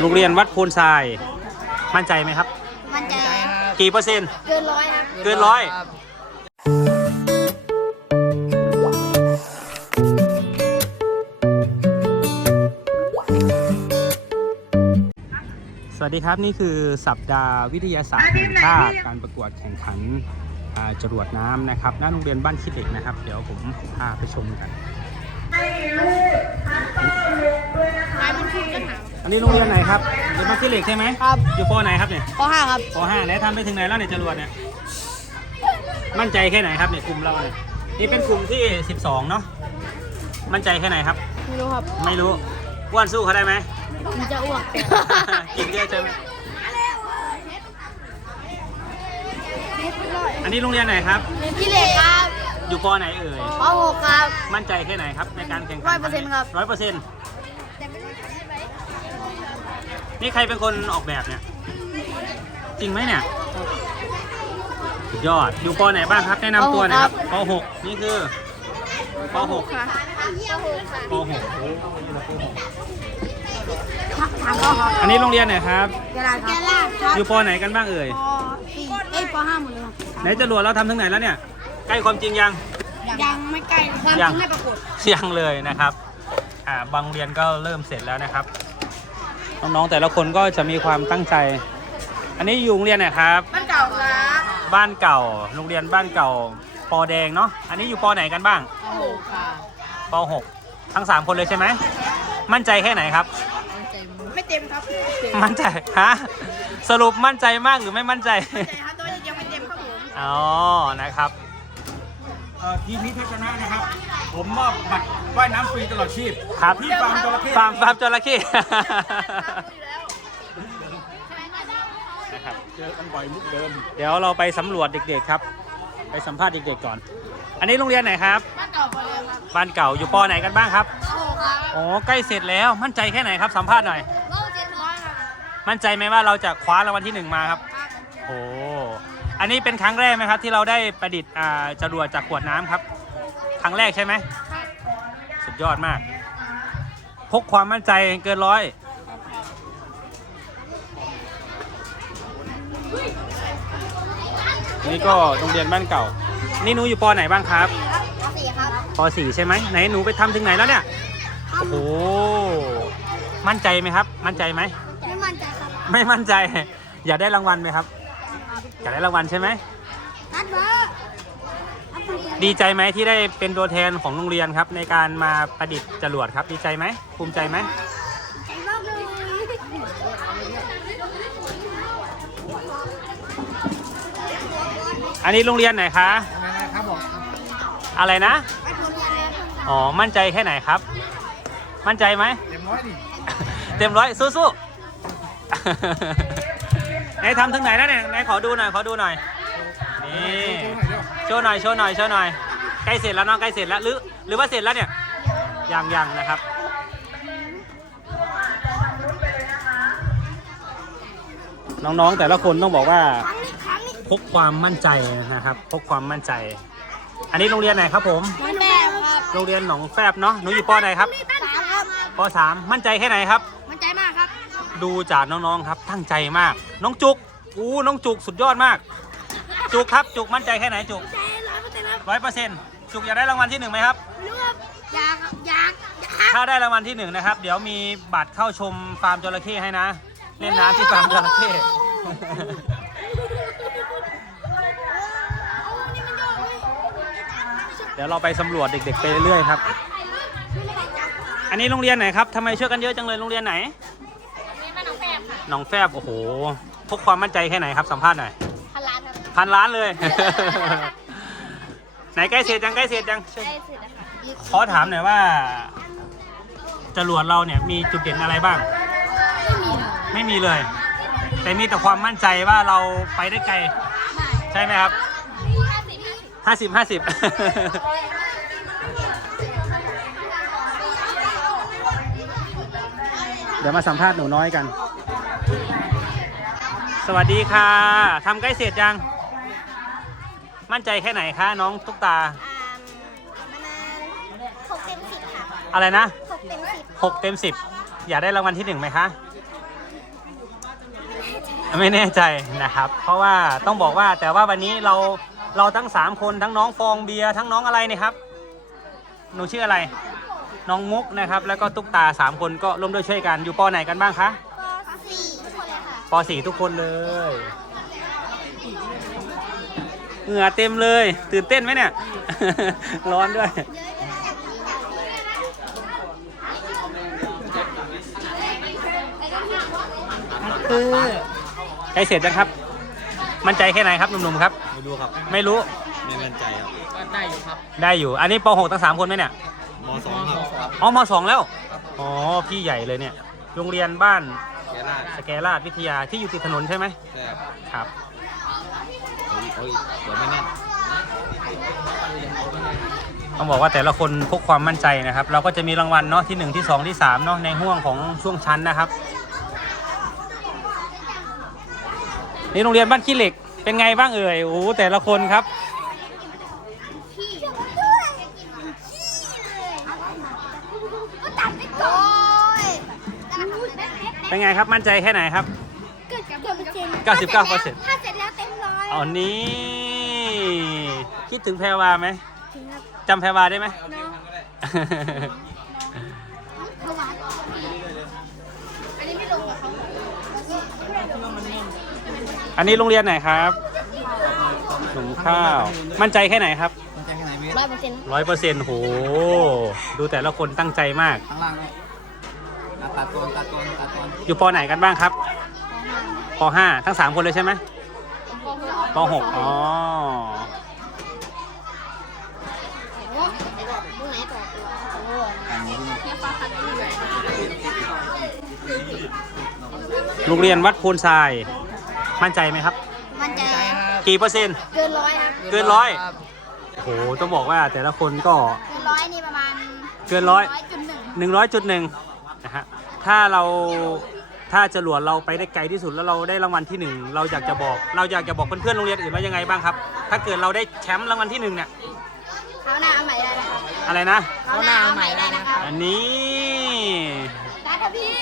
โรงเรียนวัดโพนทราย มั่นใจไหมครับ มั่นใจครับกี่เปอร์เซ็นต์ เกินร้อยครับ เกินร้อยสวัสดีครับ นี่คือสัปดาห์วิทยาศาสตร์แห่งชาติการประกวดแข่งขันอ่าจรวดน้ำนะครับหน้าโรงเรียนบ้านคิดเหล็กนะครับ เดี๋ยวผมพาไปชมกัน อันนี้โรงเรียนไหนครับโรงเรียนบ้านคิดเหล็กใช่ไหมครับ อยู่ปไหนครับเนี่ยป .5 ครับ ป .5 ไหนทำไปถึงไหนแล้วเนี่ยจรวดเนี่ย มั่นใจแค่ไหนครับเนี่ยกลุ่มเราเนี่ยนี่เป็นกลุ่มที่ 12 เนาะ มั่นใจแค่ไหนครับ ไม่รู้ครับ ไม่รู้อ้วนสู้เขาได้ไหม มันจะอ้วก กินเยอะใช่ไหมอันนี้โรงเรียนไหนครับพี่เล็กครับอยู่ปไหนเอ่ยป .6 ครับ มั่นใจแค่ไหนครับในการแข่งขัน100%ครับ ร้อยเปอร์เซ็นต์ นี่ใครเป็นคนออกแบบเนี่ย จริงไหมเนี่ยสุดยอด อยู่ปไหนบ้างครับ แนะนำตัวหน่อยครับป .6 นี่คือป .6 ค่ะป .6 ถามเขาครับอันนี้โรงเรียนไหนครับแกลาแกลาครับอยู่ปไหนกันบ้างเอ่ยป .4 เอ้ยป .5 หมดเลยครับไหนจรวดเราทำถึงไหนแล้วเนี่ย ใกล้ความจริงยัง ยังไม่ใกล้ความยัจงริงไม่ปรากฏยังเลยนะครับ อ่าบางเรียนก็เริ่มเสร็จแล้วนะครับ น้องๆแต่ละคนก็จะมีความตั้งใจ อันนี้อยู่โรงเรียนไหนครับมันเก่าครับบ้านเก่า โรงเรียนบ้านเก่าปอแดงเนาะ อันนี้อยู่ปอไหนกันบ้างโอ้โหค่ะป .6 ทั้ง3คนเลยใช่ไหม มั่นใจแค่ไหนครับ ไม่เต็มครับมั่นใจ ฮะ สรุปมั่นใจมากหรือไม่มั่นใจ แต่ครับตัวยังไม่เต็มครับผม อ๋อ นะครับ ทีมนี้ทัศนะนะครับ ผมมอบบัตรว่ายน้ำฟรีตลอดชีพครับที่ฟาร์มจระเข้ฟาร์มฟาร์มจระเข้นะครับเจอกันบ่อยมุกเดิมเดี๋ยวเราไปสำรวจเด็กๆครับ ไปสัมภาษณ์เด็กๆก่อน อันนี้โรงเรียนไหนครับ บ้านเก่าพอเลยครับบ้านเก่าอยู่ปอไหนกันบ้างครับโอ้โหครับอ๋อใกล้เสร็จแล้วมั่นใจแค่ไหนครับสัมภาษณ์หน่อยโลเจ็ดร้อยครับมั่นใจไหมว่าเราจะคว้ารางวัลที่หนึ่งมาครับโอ้ อันนี้เป็นครั้งแรกไหมครับ ที่เราได้ประดิษฐ์อ่าจรวดจากขวดน้ำครับ ครั้งแรกใช่ไหมสุดยอดมาก พกความมั่นใจเกินร้อย นี่ก็โรงเรียนบ้านเก่า นี่หนูอยู่ปอไหนบ้างครับสี่ครับปอสี่ใช่ไหมไหนหนูไปทำถึงไหนแล้วเนี่ย โอ้โห มั่นใจไหมครับ มั่นใจไหม ไม่มั่นใจครับ ไม่มั่นใจ อยากได้รางวัลไหมครับ อยากได้รางวัลใช่ไหม นัดเบอร์ดีใจไหมที่ได้เป็นตัวแทนของโรงเรียนครับ ในการมาประดิษฐ์จรวดครับ ดีใจไหมภูมิใจไหมใจมากเลยอันนี้โรงเรียนไหนคะ ครับผมอะไรนะ อ๋อ มั่นใจแค่ไหนครับ มั่นใจไหม เต็มร้อยดิ เต็มร้อยสู้ๆ ไหนทำถึงไหนแล้วเนี่ยไหนขอดูหน่อยขอดูหน่อยนี่โชว์หน่อยโชว์หน่อยโชว์หน่อยใกล้เสร็จแล้วเน้องใกล้เสร็จแล้วหรือหรือว่าเสร็จแล้วเนี่ยยังยังนะครับน้องๆแต่ละคนต้องบอกว่าครั้งนี้ครั้งนี้พกความมั่นใจนะครับพกความมั่นใจ อันนี้โรงเรียนไหนครับผมมันแบบครับโรงเรียนหนองแฟบเนาะหนูอยู่ปอไหนครับสามครับปสามมั่นใจแค่ไหนครับ ดูจากน้องๆครับตั้งใจมาก น้องจุกอู้น้องจุกสุดยอดมาก จุกครับจุกมั่นใจแค่ไหนจุกใจร้อยเปอร์เซ็นต์ครับร้อยเปอร์เซ็นต์จุกอยากได้รางวัลที่หนึ่งไหมครับเลือกอยากครับอยากอยากถ้าได้รางวัลที่หนึ่งนะครับ เดี๋ยวมีบัตรเข้าชมฟาร์มจระเข้ให้นะ เล่นน้ำที่ฟาร์มจระเข้เดี๋ยวเราไปสำรวจเด็กๆไปเรื่อยๆครับ อันนี้โรงเรียนไหนครับทำไมช่วยกันเยอะจังเลยโรงเรียนไหนมาห นองแปมค่ะหนองแฟบโอ้โหพกความมั่นใจแค่ไหนครับสัมภาษณ์หน่อยพันล้านครับพันล้านเลย ไหนใกล้เสร็จยังใกล้เสร็จยังได้สินะคะขอถามหน่อยว่า จรวดเราเนี่ยมีจุดเด่นอะไรบ้างไม่มีเลย แต่มีแต่ความมั่นใจว่าเราไปได้ไกล ใช่ไหมครับห้าสิบห้าสิบเดี๋ยวมาสัมภาษณ์หนูน้อยกัน สวัสดีค่ะ ทำใกล้เสร็จยัง มั่นใจแค่ไหนคะน้องตุ๊กตาอ่าประมาณหกเต็มสิบค่ะอะไรนะหกเต็มสิบหกเต็มสิบอยากได้รางวัลที่หนึ่งไหมคะ ไม่แน่ใจนะครับ เพราะว่าต้องบอกว่าแต่ว่าวันนี้เราเราทั้งสามคนทั้งน้องฟองเบียร์ทั้งน้องอะไรเนี่ยครับ หนูชื่ออะไร น้องมุกนะครับ แล้วก็ตุ๊กตาสามคนก็ร่วมด้วยช่วยกัน อยู่ปอไหนกันบ้างคะ สี่ทุกคนเลย เหงื่อเต็มเลย ตื่นเต้นไหมเนี่ย ร้อนด้วยใกล้เสร็จแล้วครับ มั่นใจแค่ไหนครับหนุ่มๆครับ ไม่รู้ครับ ไม่รู้ ไม่มั่นใจครับก็ได้อยู่ครับได้อยู่ อันนี้ป .6 ทั้งสามคนไหมเนี่ย มสองครับ อ๋อมสองแล้ว อ๋อ พี่ใหญ่เลยเนี่ย โรงเรียนบ้าน แกล่าสแกราชวิทยาที่อยู่ติดถนนใช่ไหมใช่ครับครับเอาอีกเอาอีกเดี๋ยวไม่แน่นต้องบอกว่าแต่ละคนพกความมั่นใจนะครับ เราก็จะมีรางวัลเนาะที่ 1 ที่ 2 ที่3เนาะในห่วงของช่วงชั้นนะครับ นี่โรงเรียนบ้านขี้เหล็กเป็นไงบ้างเอ่ยโอ้โหแต่ละคนครับ ขี้ด้วยขี้เลยก็ตัดไปก่อน เป็นไงครับมั่นใจแค่ไหนครับ เกิดกับเกือบเปอร์เซ็นต์99%ถ้าเสร็จแล้วเต็มร้อยอ๋อนี่คิดถึงแพรวาไหมถึงครับจำแพรวาได้ไหม น้องเมื่อวานอันนี้ไม่ลงกับเขาอันนี้โรงเรียนไหนครับหนุ่มข้าว มั่นใจแค่ไหนครับมั่นใจแค่ไหนเมตรร้อยเปอร์เซ็นต์ร้อยเปอร์เซ็นต์โห ดูแต่ละคนตั้งใจมาก ข้างล่างเลย อะตัดตัวตัดตัวตัดตัวอยู่ปอไหนกันบ้างครับปห้าทั้งสามคนเลยใช่ไหมปหกอ๋อโอ้ตรงไหนต่อโอ้อันนี้โรงเรียนวัดโพนทราย มั่นใจไหมครับ มั่นใจครับกี่เปอร์เซ็นต์ เกินร้อยครับ เกินร้อยโหต้องบอกว่าแต่ละคนก็ เกินร้อยนี่ประมาณเกินร้อยร้อยจุดหนึ่งหนึ่งร้อยจุดหนึ่งนะฮะ ถ้าเราถ้าจรวดเราไปได้ไกลที่สุดแล้วเราได้รางวัลที่หนึ่งเราอยากจะบอก เราอยากจะบอกเพื่อนๆโรงเรียนอื่นว่ายังไงบ้างครับ ถ้าเกิดเราได้แชมป์รางวัลที่หนึ่งเนี่ยเขาหน้าเอาใหม่ได้นะครับอะไรนะเขาหน้าเอาใหม่ได้นะครับอันนี้ดาทพี่